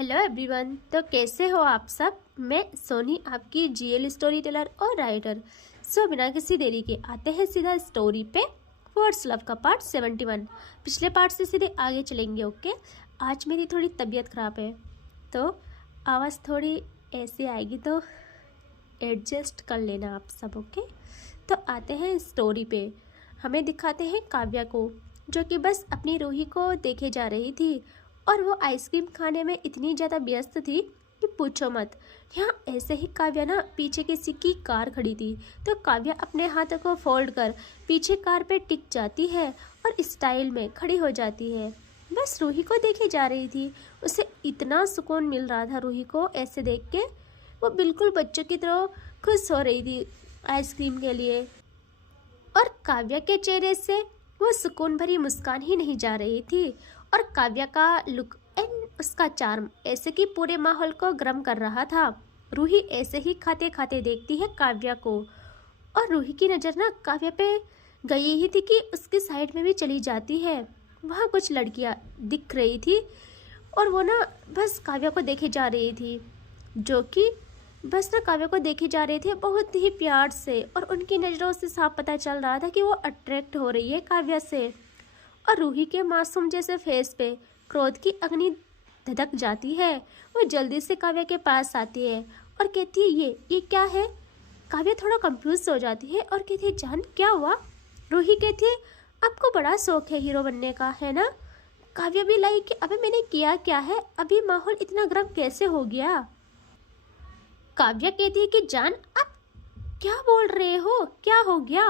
Hello everyone. तो कैसे हो आप सब। मैं सोनी आपकी जीएल स्टोरी टेलर और राइटर। बिना किसी देरी के आते हैं सीधा स्टोरी पे। वर्ड्स लव का पार्ट 71। पिछले पार्ट से सीधे आगे चलेंगे। ओके, आज मेरी थोड़ी तबीयत ख़राब है तो आवाज़ थोड़ी ऐसी आएगी तो एडजस्ट कर लेना आप सब। ओके, तो आते हैं स्टोरी पे। हमें दिखाते हैं काव्या को जो कि बस अपनी रूही को देखे जा रही थी और वो आइसक्रीम खाने में इतनी ज़्यादा व्यस्त थी कि पूछो मत। यहाँ ऐसे ही काव्या ना पीछे किसी की कार खड़ी थी तो काव्या अपने हाथों को फोल्ड कर पीछे कार पे टिक जाती है और स्टाइल में खड़ी हो जाती है। बस रूही को देखे जा रही थी। उसे इतना सुकून मिल रहा था रूही को ऐसे देख के। वो बिल्कुल बच्चों की तरह खुश हो रही थी आइसक्रीम के लिए। और काव्या के चेहरे से वो सुकून भरी मुस्कान ही नहीं जा रही थी। और काव्या का लुक एंड उसका चार्म ऐसे कि पूरे माहौल को गर्म कर रहा था। रूही ऐसे ही खाते खाते देखती है काव्या को और रूही की नज़र ना काव्या पे गई ही थी कि उसकी साइड में भी चली जाती है। वहाँ कुछ लड़कियाँ दिख रही थी और वो ना बस काव्या को देखे जा रही थी, जो कि बस ना काव्या को देखे जा रहे थे बहुत ही प्यार से। और उनकी नज़रों से साफ पता चल रहा था कि वो अट्रैक्ट हो रही है काव्या से। और रूही के मासूम जैसे फेस पे क्रोध की अग्नि धधक जाती है। वो जल्दी से काव्या के पास आती है और कहती है ये क्या है। काव्या थोड़ा कंफ्यूज हो जाती है और कहती है जान क्या हुआ। रूही कहती है आपको बड़ा शौक है हीरो बनने का, है ना। काव्या भी लाई कि अबे मैंने किया क्या है, अभी माहौल इतना गर्म कैसे हो गया। काव्या कहती है कि जान आप क्या बोल रहे हो, क्या हो गया।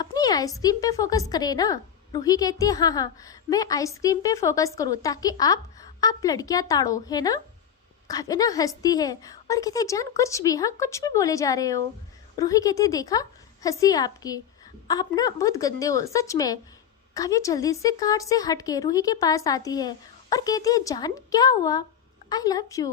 अपनी आइसक्रीम पे फोकस करे ना। रूही कहती है हाँ मैं आइसक्रीम पे फोकस करूँ ताकि आप लड़कियां ताड़ो, है ना। काव्या ना हंसती है और कहते हैं जान कुछ भी, हाँ कुछ भी बोले जा रहे हो। रूही कहती है देखा हंसी आपकी, आप ना बहुत गंदे हो सच में। काव्या जल्दी से कार से हट के रूही के पास आती है और कहती है जान क्या हुआ, आई लव यू।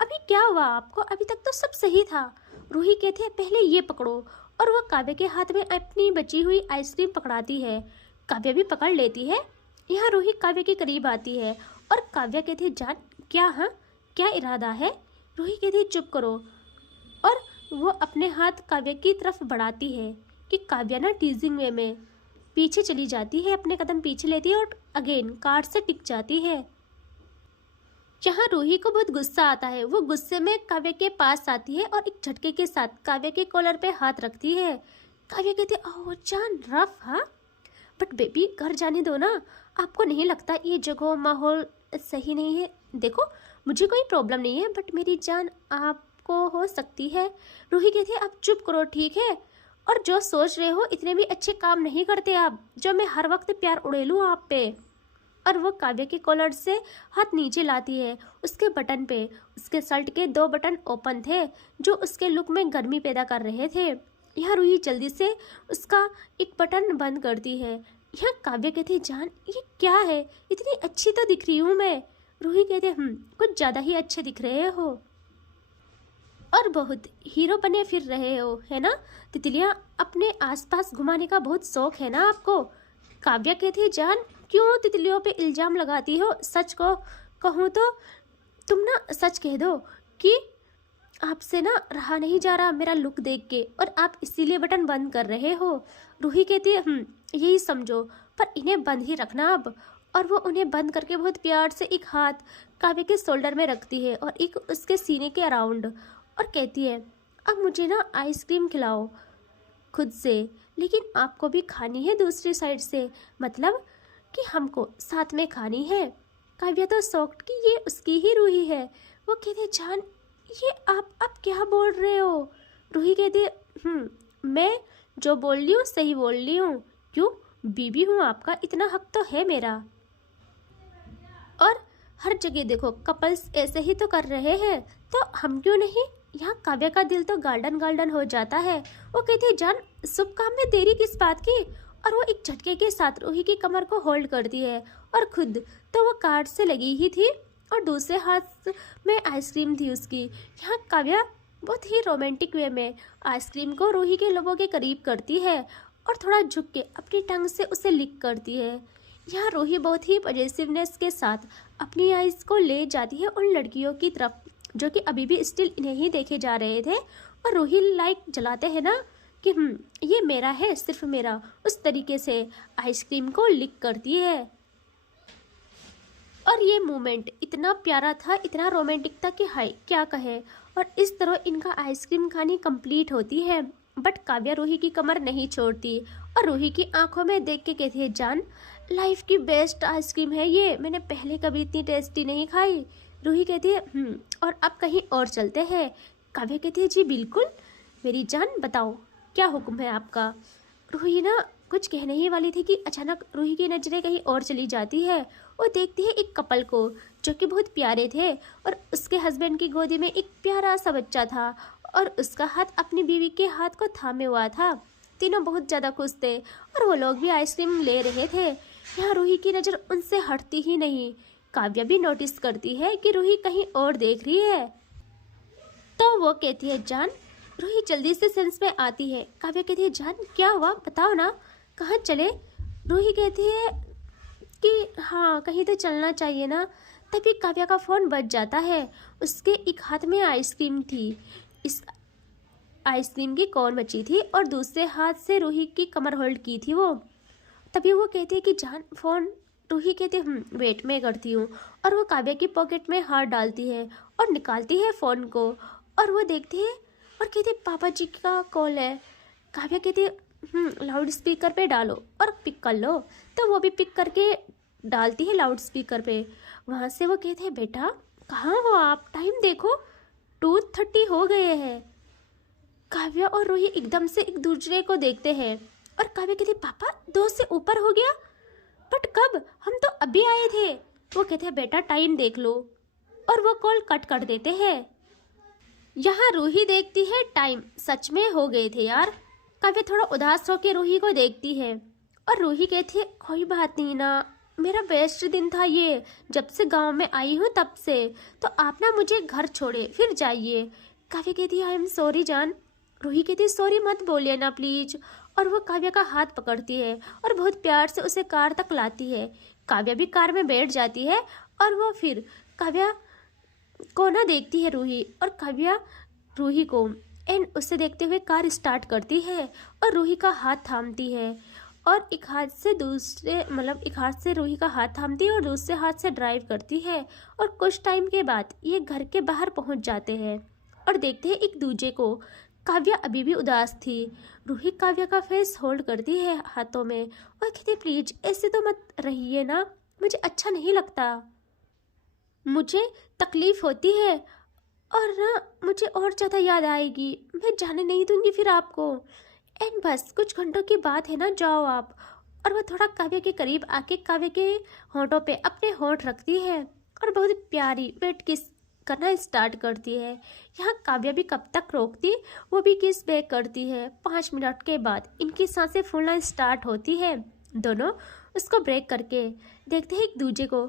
अभी क्या हुआ आपको, अभी तक तो सब सही था। रूही कहती है पहले ये पकड़ो और वह काव्या के हाथ में अपनी बची हुई आइसक्रीम पकड़ाती है। काव्या भी पकड़ लेती है। यहाँ रूही काव्या के करीब आती है और काव्या कहती है जान क्या, हाँ क्या इरादा है। रूही कहती है चुप करो। और वो अपने हाथ काव्या की तरफ बढ़ाती है कि काव्या ना टीजिंग वे में पीछे चली जाती है, अपने कदम पीछे लेती है और अगेन कार से टिक जाती है। जहाँ रूही को बहुत गुस्सा आता है, वो गुस्से में काव्या के पास आती है और एक झटके के साथ काव्या के कॉलर पे हाथ रखती है। काव्या कहती है ओह जान रफ, हाँ बट बेबी घर जाने दो ना। आपको नहीं लगता ये जगह माहौल सही नहीं है। देखो मुझे कोई प्रॉब्लम नहीं है बट मेरी जान आपको हो सकती है। रूही कहती है आप चुप करो ठीक है, और जो सोच रहे हो इतने भी अच्छे काम नहीं करते आप, जो मैं हर वक्त प्यार उड़ेलूँ आप पे। और वो काव्या के कॉलर से हाथ नीचे लाती है उसके बटन पे। उसके शर्ट के 2 बटन ओपन थे जो उसके लुक में गर्मी पैदा कर रहे थे। यहाँ रूही जल्दी से उसका एक बटन बंद करती है। यहाँ काव्या कहती है जान ये क्या है, इतनी अच्छी तो दिख रही हूँ मैं। रूही कहती है कुछ ज़्यादा ही अच्छे दिख रहे हो और बहुत हीरो बने फिर रहे हो, है ना। तितलियाँ अपने आसपास घुमाने का बहुत शौक है ना आपको। काव्या कहती है जान क्यों तितलियों पे इल्ज़ाम लगाती हो, सच को कहूँ तो तुम ना सच कह दो कि आपसे ना रहा नहीं जा रहा मेरा लुक देख के और आप इसीलिए बटन बंद कर रहे हो। रूही कहती है यही समझो, पर इन्हें बंद ही रखना अब। और वो उन्हें बंद करके बहुत प्यार से एक हाथ काव्या के शोल्डर में रखती है और एक उसके सीने के अराउंड और कहती है अब मुझे ना आइसक्रीम खिलाओ खुद से, लेकिन आपको भी खानी है दूसरी साइड से, मतलब कि हमको साथ में खानी है। काव्या तो शॉक्ड कि ये उसकी ही रूही है। वो कहते जान ये आप क्या बोल रहे हो। रूही कहती मैं जो बोल रही हूँ सही बोल रही हूँ, क्यों बीबी हूँ आपका, इतना हक तो है मेरा। और हर जगह देखो कपल्स ऐसे ही तो कर रहे हैं तो हम क्यों नहीं। यहाँ काव्या का दिल तो गार्डन गार्डन हो जाता है। वो कहती है जान शुभ काम में देरी किस बात की। और वो एक झटके के साथ रूही की कमर को होल्ड करती है और खुद तो वो कार से लगी ही थी और दूसरे हाथ में आइसक्रीम थी उसकी। यहाँ काव्या बहुत ही रोमांटिक वे में आइसक्रीम को रूही के लबों के करीब करती है और थोड़ा झुक के अपनी टंग से उसे लिक करती है। यहाँ रूही बहुत ही पॉजिटिवनेस के साथ अपनी आइज़ को ले जाती है उन लड़कियों की तरफ जो कि अभी भी स्टिल इन्हें ही देखे जा रहे थे, और रूही लाइक जलाते हैं ना कि ये मेरा है, सिर्फ मेरा, उस तरीके से आइसक्रीम को लिक करती है। और ये मोमेंट इतना प्यारा था, इतना रोमांटिक था कि हाय क्या कहे। और इस तरह इनका आइसक्रीम खानी कंप्लीट होती है, बट काव्या रूही की कमर नहीं छोड़ती और रूही की आंखों में देख के कहती है, जान लाइफ की बेस्ट आइसक्रीम है ये, मैंने पहले कभी इतनी टेस्टी नहीं खाई। रूही कहती है और अब कहीं और चलते हैं। काव्या कहती है, जी बिल्कुल मेरी जान, बताओ क्या हुक्म है आपका। रूही ना कुछ कहने ही वाली थी कि अचानक रूही की नजरें कहीं और चली जाती है। वो देखती है एक कपल को जो कि बहुत प्यारे थे, और उसके हस्बैंड की गोदी में एक प्यारा सा बच्चा था और उसका हाथ अपनी बीवी के हाथ को थामे हुआ था। तीनों बहुत ज़्यादा खुश थे और वो लोग भी आइसक्रीम ले रहे थे। यहाँ रूही की नज़र उनसे हटती ही नहीं। काव्या भी नोटिस करती है कि रूही कहीं और देख रही है, तो वो कहती है, जान। रूही जल्दी से सेंस में आती है। काव्या कहती है, जान क्या हुआ, बताओ ना, कहाँ चले। रूही कहती है कि हाँ कहीं तो चलना चाहिए ना। तभी काव्या का फ़ोन बज जाता है। उसके एक हाथ में आइसक्रीम थी, इस आइसक्रीम की कौन बची थी, और दूसरे हाथ से रूही की कमर होल्ड की थी वो। तभी वो कहती है कि जान फ़ोन। रूही कहती है, वेट मैं करती हूँ। और वो काव्या की पॉकेट में हाथ डालती है और निकालती है फ़ोन को, और वो देखती है और कहती है, पापा जी का कॉल है। काव्या कहती है, लाउड स्पीकर पे डालो और पिक कर लो। तो वो भी पिक करके डालती है लाउड स्पीकर पे। वहाँ से वो कहते हैं, बेटा कहाँ हो आप, टाइम देखो 2:30 हो गए हैं। काव्या और रूही एकदम से एक दूसरे को देखते हैं और काव्या कहती है, पापा 2 से ऊपर हो गया, बट कब, हम तो अभी आए थे। वो कहते हैं, बेटा टाइम देख लो, और वो कॉल कट कर देते हैं। यहाँ रूही देखती है टाइम, सच में हो गए थे यार। काव्या थोड़ा उदास होकर रूही को देखती है और रूही कहती है, कोई बात नहीं ना, मेरा बेस्ट दिन था ये, जब से गांव में आई हूँ तब से, तो आप ना मुझे घर छोड़े फिर जाइए। काव्या कहती है, आई एम सॉरी जान। रूही कहती है, सॉरी मत बोलिए ना प्लीज। और वो काव्या का हाथ पकड़ती है और बहुत प्यार से उसे कार तक लाती है। काव्या भी कार में बैठ जाती है और वो फिर काव्या को ना देखती है रूही, और काव्या रूही को एंड उसे देखते हुए कार स्टार्ट करती है और रूही का हाथ थामती है, और एक हाथ से रूही का हाथ थामती है और दूसरे हाथ से ड्राइव करती है। और कुछ टाइम के बाद ये घर के बाहर पहुंच जाते हैं और देखते हैं एक दूजे को। काव्या अभी भी उदास थी। रूही काव्या का फेस होल्ड करती है हाथों में और कहती, प्लीज ऐसे तो मत रहिए ना, मुझे अच्छा नहीं लगता, मुझे तकलीफ होती है, और ना मुझे और ज़्यादा याद आएगी, मैं जाने नहीं दूंगी फिर आपको। एंड बस कुछ घंटों की बात है ना, जाओ आप। और वह थोड़ा काव्या के करीब आके काव्या के होठों पे अपने होठ रखती है और बहुत प्यारी वेट किस करना स्टार्ट करती है। यहाँ काव्या भी कब तक रोकती, वो भी किस बैक करती है। 5 मिनट के बाद इनकी सांसें फूलना स्टार्ट होती है। दोनों उसको ब्रेक करके देखते हैं एक दूजे को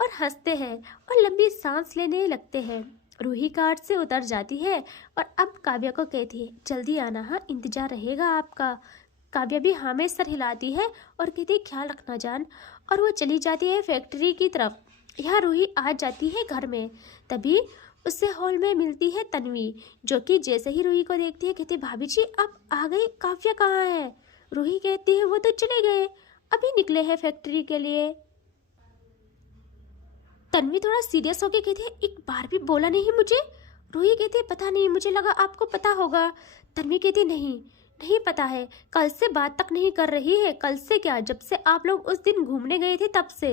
और हंसते हैं और लंबी सांस लेने लगते हैं। रूही कार से उतर जाती है और अब काव्या को कहती है, जल्दी आना, हाँ इंतजार रहेगा आपका। काव्या भी हाँ में सर हिलाती है और कहती है, ख्याल रखना जान। और वो चली जाती है फैक्ट्री की तरफ। यहाँ रूही आ जाती है घर में। तभी उससे हॉल में मिलती है तन्वी, जो कि जैसे ही रूही को देखती है कहती है, भाभी जी आप आ गए, काव्या कहाँ है। रूही कहती है, वो तो चले गए, अभी निकले हैं फैक्ट्री के लिए। तन्वी थोड़ा सीरियस होके कहती है, एक बार भी बोला नहीं मुझे। रूही कहती है, पता नहीं, मुझे लगा आपको पता होगा। तन्वी कहती है, नहीं पता है, कल से बात तक नहीं कर रही है। कल से क्या, जब से आप लोग उस दिन घूमने गए थे तब से।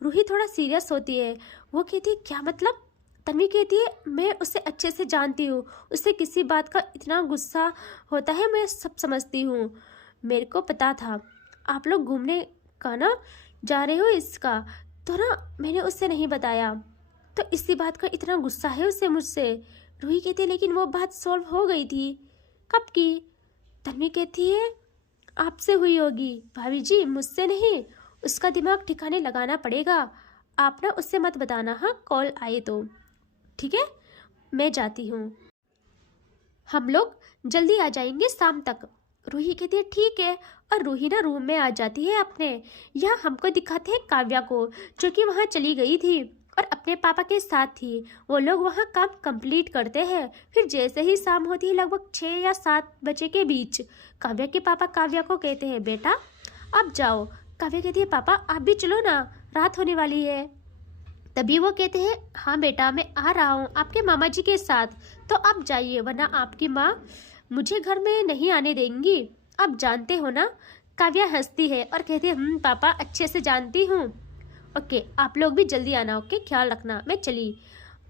रूही थोड़ा सीरियस होती है। वो कहती है, क्या मतलब। तन्वी कहती है, मैं उसे अच्छे से जानती हूँ, उसे किसी बात का इतना गुस्सा होता है मैं सब समझती हूँ। मेरे को पता था आप लोग घूमने का ना जा रहे हो इसका, तो ना मैंने उससे नहीं बताया, तो इसी बात का इतना गुस्सा है उसे मुझसे। रूही कहती है, लेकिन वो बात सॉल्व हो गई थी। कब की। तन्वी कहती है, आपसे हुई होगी भाभी जी, मुझसे नहीं। उसका दिमाग ठिकाने लगाना पड़ेगा, आप ना उससे मत बताना, हाँ कॉल आए तो। ठीक है, मैं जाती हूँ, हम लोग जल्दी आ जाएंगे शाम तक। रूही कहती है, ठीक है। और रूही ना रूम में आ जाती है अपने। यहाँ हमको दिखाते हैं काव्या को, जो कि वहाँ चली गई थी और अपने पापा के साथ थी। वो लोग वहाँ काम कंप्लीट करते हैं। फिर जैसे ही शाम होती है, लगभग 6 या 7 बजे के बीच, काव्या के पापा काव्या को कहते हैं, बेटा अब जाओ। काव्या कहती है, पापा आप भी चलो ना, रात होने वाली है। तभी वो कहते हैं, हाँ बेटा मैं आ रहा हूँ आपके मामा जी के साथ, तो आप जाइए वरना आपकी माँ मुझे घर में नहीं आने देंगी, आप जानते हो ना। काव्या हंसती है और कहती है, पापा अच्छे से जानती हूँ। ओके आप लोग भी जल्दी आना, ओके ख्याल रखना, मैं चली।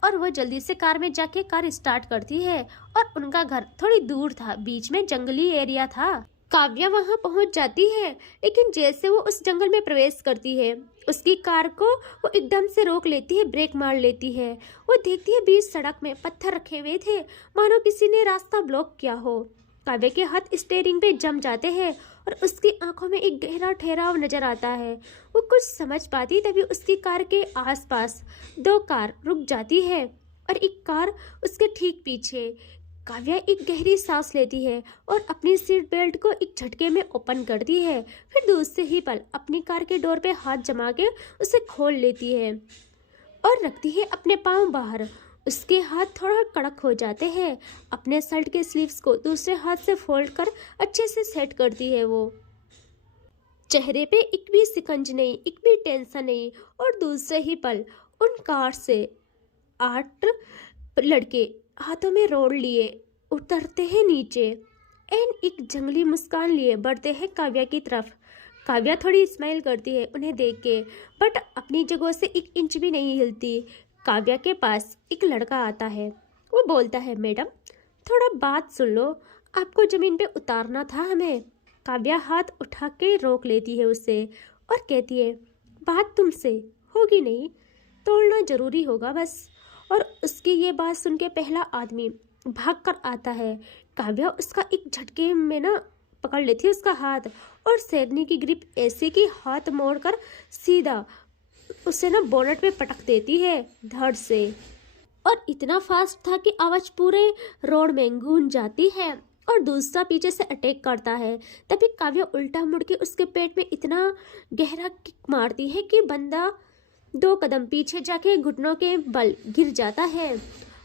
और वो जल्दी से कार में जाके कार स्टार्ट करती है और उनका घर थोड़ी दूर था, बीच में जंगली एरिया था। काव्या वहां पहुंच जाती है, लेकिन जैसे वो उस जंगल में प्रवेश करती है, उसकी कार को वो एकदम से रोक लेती है, ब्रेक मार लेती है। वो देखती है बीच सड़क में पत्थर रखे हुए थे, मानो किसी ने रास्ता ब्लॉक किया हो। काव्या के हाथ स्टीयरिंग पे जम जाते हैं और उसकी आंखों में एक गहरा ठहराव नजर आता है। वो कुछ समझ पाती तभी उसकी कार के आसपास 2 कार रुक जाती है और एक कार उसके ठीक पीछे। काव्या एक गहरी सांस लेती है और अपनी सीट बेल्ट को एक झटके में ओपन करती है। फिर दूसरे ही पल अपनी कार के डोर पे हाथ जमा के उसे खोल लेती है और रखती है अपने पाँव बाहर। उसके हाथ थोड़ा कड़क हो जाते हैं। अपने शर्ट के स्लीव्स को दूसरे हाथ से फोल्ड कर अच्छे से सेट करती है। वो चेहरे पे एक भी सिकंज नहीं, एक भी टेंशन नहीं। और दूसरे ही पल उन कार से 8 लड़के हाथों में रोड लिए उतरते हैं नीचे एंड एक जंगली मुस्कान लिए बढ़ते हैं काव्या की तरफ। काव्या थोड़ी स्माइल करती है उन्हें देख के, बट अपनी जगह से 1 इंच भी नहीं हिलती। काव्या के पास एक लड़का आता है। वो बोलता है, मैडम थोड़ा बात सुन लो, आपको जमीन पे उतारना था हमें। काव्या हाथ उठा के रोक लेती है उसे और कहती है, बात तुमसे होगी नहीं, तोड़ना जरूरी होगा बस। और उसकी ये बात सुन के पहला आदमी भाग कर आता है। काव्या उसका एक झटके में ना पकड़ लेती है उसका हाथ और शेरनी की ग्रिप ऐसे कि हाथ मोड़कर सीधा उसे ना बोनट पे पटक देती है धड़ से। और इतना फास्ट था कि आवाज पूरे रोड में गूंज जाती है और दूसरा पीछे से अटैक करता है। तभी काव्या उल्टा मुड़ के उसके पेट में इतना गहरा किक मारती है कि बंदा 2 कदम पीछे जाके घुटनों के बल गिर जाता है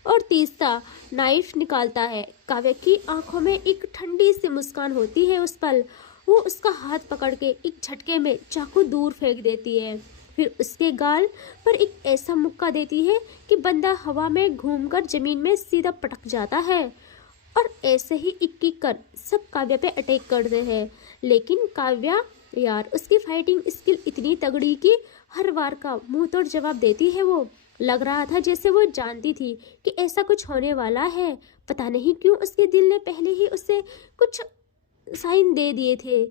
और तीसरा नाइफ निकालता है। काव्या की आंखों में एक ठंडी सी मुस्कान होती है उस पल। वो उसका हाथ पकड़ के एक झटके में चाकू दूर फेंक देती है। फिर उसके गाल पर एक ऐसा मुक्का देती है कि बंदा हवा में घूमकर जमीन में सीधा पटक जाता है। और ऐसे ही एक कर सब काव्या पे अटैक करते हैं। लेकिन काव्या यार, उसकी फाइटिंग स्किल इतनी तगड़ी कि हर बार का मुंह तोड़ जवाब देती है। वो लग रहा था जैसे वो जानती थी कि ऐसा कुछ होने वाला है। पता नहीं क्यों उसके दिल ने पहले ही उसे कुछ साइन दे दिए थे।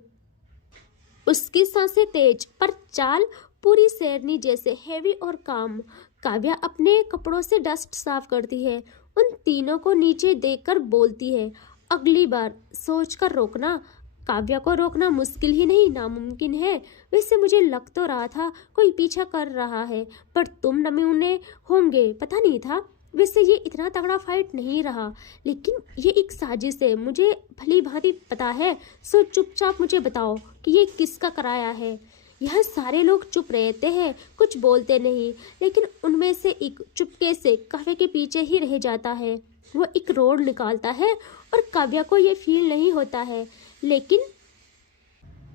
उसकी सांसें तेज पर चाल पूरी शेरनी जैसे हैवी और काम। काव्या अपने कपड़ों से डस्ट साफ करती है, उन तीनों को नीचे देखकर बोलती है, अगली बार सोचकर रोकना। काव्या को रोकना मुश्किल ही नहीं नामुमकिन है। वैसे मुझे लग तो रहा था कोई पीछा कर रहा है, पर तुम नमूने होंगे पता नहीं था। वैसे ये इतना तगड़ा फाइट नहीं रहा, लेकिन ये एक साजिश है, मुझे भली भांति पता है। सो चुपचाप मुझे बताओ कि ये किसका कराया है। यह सारे लोग चुप रहते हैं, कुछ बोलते नहीं, लेकिन उनमें से एक चुपके से काव्या के पीछे ही रह जाता है। वो एक रोड निकालता है और काव्या को ये फील नहीं होता है, लेकिन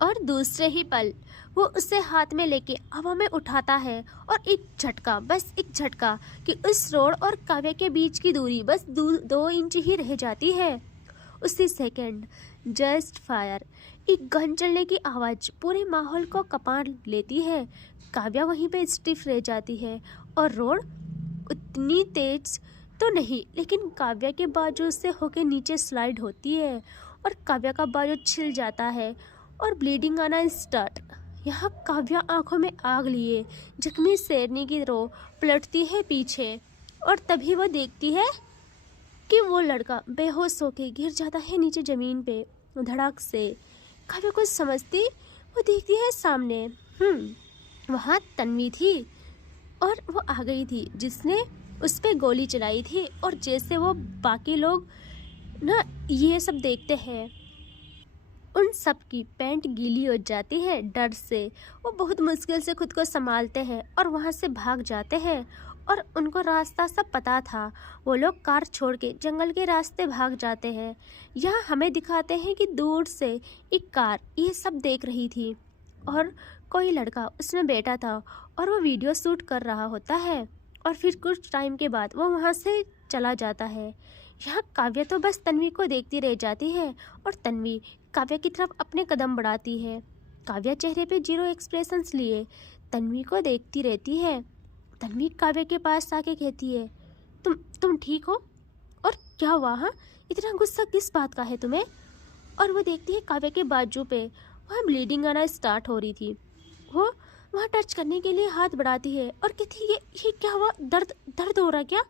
और दूसरे ही पल वो उसे हाथ में लेके हवा में उठाता है और एक झटका, बस एक झटका कि उस रोड और काव्या के बीच की दूरी बस 2 इंच ही रह जाती है। उसी सेकंड जस्ट फायर, एक गन चलने की आवाज़ पूरे माहौल को कपा लेती है। काव्या वहीं पे स्टिफ रह जाती है और रोड उतनी तेज तो नहीं, लेकिन काव्या के बाजू से होके नीचे स्लाइड होती है और काव्या का बाजू छिल जाता है और ब्लीडिंग आना स्टार्ट। यहाँ काव्या आंखों में आग लिए जख्मी शेरनी की रो पलटती है पीछे और तभी वो देखती है कि वो लड़का बेहोश होके गिर जाता है नीचे ज़मीन पे धड़ाक से। काव्या कुछ समझती, वो देखती है सामने वहाँ तन्वी थी और वो आ गई थी जिसने उस पर गोली चलाई थी। और जैसे वो बाकी लोग ना ये सब देखते हैं, उन सब की पैंट गीली हो जाती है डर से। वो बहुत मुश्किल से खुद को संभालते हैं और वहाँ से भाग जाते हैं और उनको रास्ता सब पता था। वो लोग कार छोड़ के जंगल के रास्ते भाग जाते हैं। यहाँ हमें दिखाते हैं कि दूर से एक कार ये सब देख रही थी और कोई लड़का उसमें बैठा था और वो वीडियो शूट कर रहा होता है और फिर कुछ टाइम के बाद वो वहाँ से चला जाता है। यहाँ काव्या तो बस तन्वी को देखती रह जाती है और तन्वी काव्या की तरफ अपने कदम बढ़ाती है। काव्या चेहरे पे जीरो एक्सप्रेशंस लिए तन्वी को देखती रहती है। तन्वी काव्या के पास आके कहती है, तुम ठीक हो? और क्या हुआ? हाँ, इतना गुस्सा किस बात का है तुम्हें? और वो देखती है काव्या के बाजू पे वहाँ ब्लीडिंग आना स्टार्ट हो रही थी। वो वहाँ टच करने के लिए हाथ बढ़ाती है और कहती है, ये क्या हुआ? दर्द दर्द हो रहा क्या?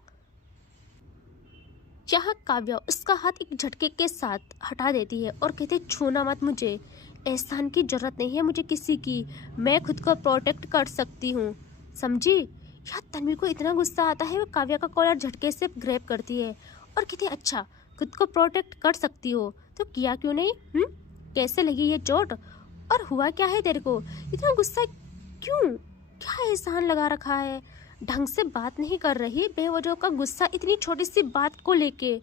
यहाँ काव्या उसका हाथ एक झटके के साथ हटा देती है और कहती है, छूना मत मुझे, एहसान की जरूरत नहीं है मुझे किसी की, मैं खुद को प्रोटेक्ट कर सकती हूँ, समझी? यार तन्वी को इतना गुस्सा आता है, वो काव्या का कॉलर झटके से ग्रैब करती है और कहती है, अच्छा खुद को प्रोटेक्ट कर सकती हो तो किया क्यों नहीं? कैसे लगी ये चोट? और हुआ क्या है तेरे को? इतना गुस्सा क्यों? क्या एहसान लगा रखा है? ढंग से बात नहीं कर रही, बेवजह का गुस्सा इतनी छोटी सी बात को लेके।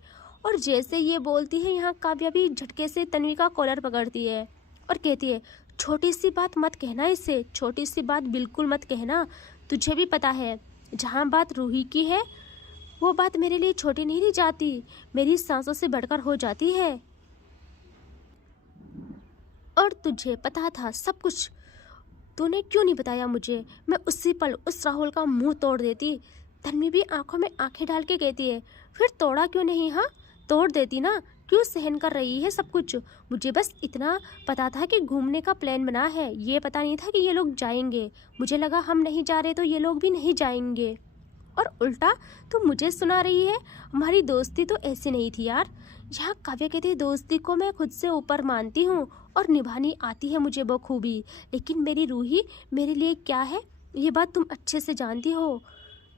और जैसे ये बोलती है यहाँ काव्या भी झटके से तन्वी का कॉलर पकड़ती है और कहती है, छोटी सी बात मत कहना इसे, छोटी सी बात बिल्कुल मत कहना, तुझे भी पता है जहाँ बात रूही की है वो बात मेरे लिए छोटी नहीं रह जाती, मेरी सांसों से बढ़कर हो जाती है। और तुझे पता था सब कुछ, तूने क्यों नहीं बताया मुझे? मैं उसी पल उस राहुल का मुंह तोड़ देती। तन्वी भी आंखों में आंखें डाल के कहती है, फिर तोड़ा क्यों नहीं? हाँ तोड़ देती ना, क्यों सहन कर रही है सब कुछ? मुझे बस इतना पता था कि घूमने का प्लान बना है, ये पता नहीं था कि ये लोग जाएंगे। मुझे लगा हम नहीं जा रहे तो ये लोग भी नहीं जाएंगे, और उल्टा तू मुझे सुना रही है। हमारी दोस्ती तो ऐसी नहीं थी यार। यहाँ काव्या कहती है, दोस्ती को मैं खुद से ऊपर मानती हूँ और निभानी आती है मुझे बखूबी, लेकिन मेरी रूही मेरे लिए क्या है ये बात तुम अच्छे से जानती हो।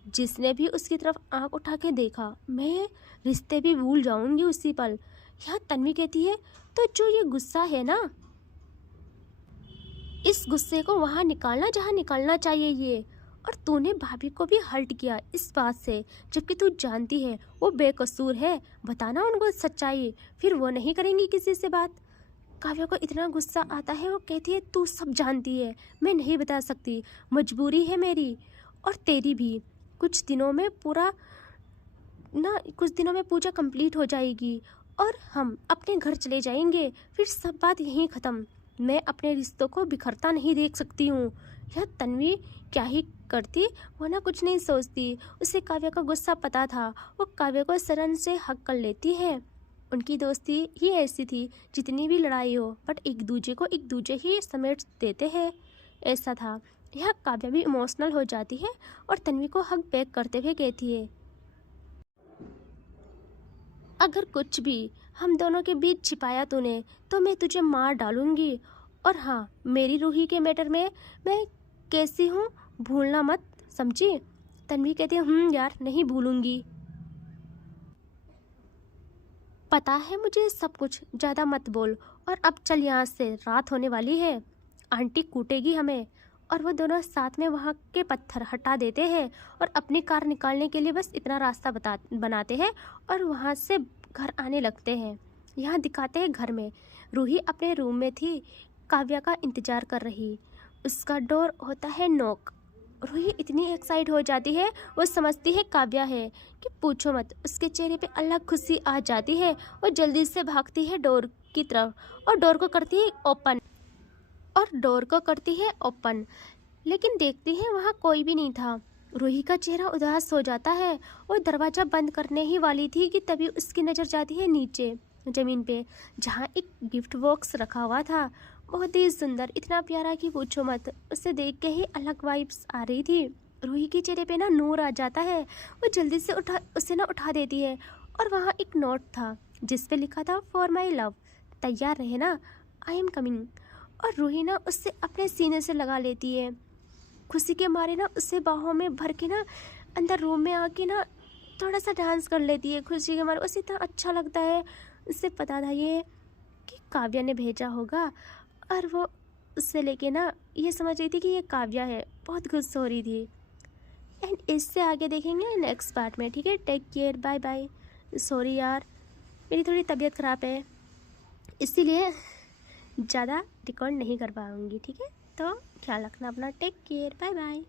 जिसने भी उसकी तरफ आंख उठा के देखा, मैं रिश्ते भी भूल जाऊंगी उसी पल। यहाँ तन्वी कहती है, तो जो ये गुस्सा है ना, इस गुस्से को वहाँ निकालना जहाँ निकालना चाहिए ये। और तूने भाभी को भी हर्ट किया इस बात से, जबकि तू जानती है वो बेकसूर है। बताना उनको सच्चाई, फिर वो नहीं करेंगी किसी से बात। काव्या को इतना गुस्सा आता है, वो कहती है, तू सब जानती है, मैं नहीं बता सकती, मजबूरी है मेरी और तेरी भी। कुछ दिनों में पूजा कंप्लीट हो जाएगी और हम अपने घर चले जाएंगे, फिर सब बात यहीं ख़त्म। मैं अपने रिश्तों को बिखरता नहीं देख सकती हूँ। यह तन्वी क्या ही करती, वो ना कुछ नहीं सोचती। उसे काव्या का गुस्सा पता था, वो काव्या को सरन से हक कर लेती है। उनकी दोस्ती ही ऐसी थी, जितनी भी लड़ाई हो बट एक दूजे ही समेट देते हैं, ऐसा था। यह काव्या भी इमोशनल हो जाती है और तन्वी को हक बैक करते हुए कहती है, अगर कुछ भी हम दोनों के बीच छिपाया तूने तो मैं तुझे मार डालूंगी। और हाँ, मेरी रूही के मैटर में मैं कैसी हूँ भूलना मत, समझी? तन्वी कहती है, यार नहीं भूलूंगी, पता है मुझे सब कुछ, ज़्यादा मत बोल। और अब चल यहाँ से, रात होने वाली है, आंटी कूटेगी हमें। और वो दोनों साथ में वहाँ के पत्थर हटा देते हैं और अपनी कार निकालने के लिए बस इतना रास्ता बनाते हैं और वहाँ से घर आने लगते हैं। यहाँ दिखाते हैं घर में रूही अपने रूम में थी, काव्या का इंतज़ार कर रही। उसका डोर होता है नॉक। रूही इतनी एक्साइट हो जाती है, वो समझती है काव्या है कि पूछो मत। उसके चेहरे पे अलग खुशी आ जाती है, वो जल्दी से भागती है डोर की तरफ और डोर को करती है ओपन। लेकिन देखती है वहाँ कोई भी नहीं था। रूही का चेहरा उदास हो जाता है। वो दरवाज़ा बंद करने ही वाली थी कि तभी उसकी नज़र जाती है नीचे ज़मीन पे, जहाँ एक गिफ्ट बॉक्स रखा हुआ था, बहुत ही सुंदर, इतना प्यारा कि पूछो मत। उसे देख के ही अलग वाइब्स आ रही थी। रूही के चेहरे पे ना नूर आ जाता है। वो जल्दी से उसे उठा देती है और वहाँ एक नोट था जिस पे लिखा था, फॉर माई लव, तैयार रहे ना, आई एम कमिंग। और रूही ना उससे अपने सीने से लगा लेती है। खुशी के मारे ना उसे बाहों में भर के ना अंदर रूम में आके ना थोड़ा सा डांस कर लेती है। खुशी के मारे उसे इतना अच्छा लगता है। उसे पता था ये कि काव्या ने भेजा होगा और वो उससे लेके ना ये समझ रही थी कि ये काव्या है। बहुत खुश हो रही थी। एंड इससे आगे देखेंगे नेक्स्ट पार्ट में, ठीक है। Take care, bye bye. Sorry यार, मेरी थोड़ी तबीयत ख़राब है, इसीलिए ज़्यादा रिकॉर्ड नहीं कर पाऊँगी, ठीक है। तो ख्याल रखना अपना, टेक केयर, बाय बाय।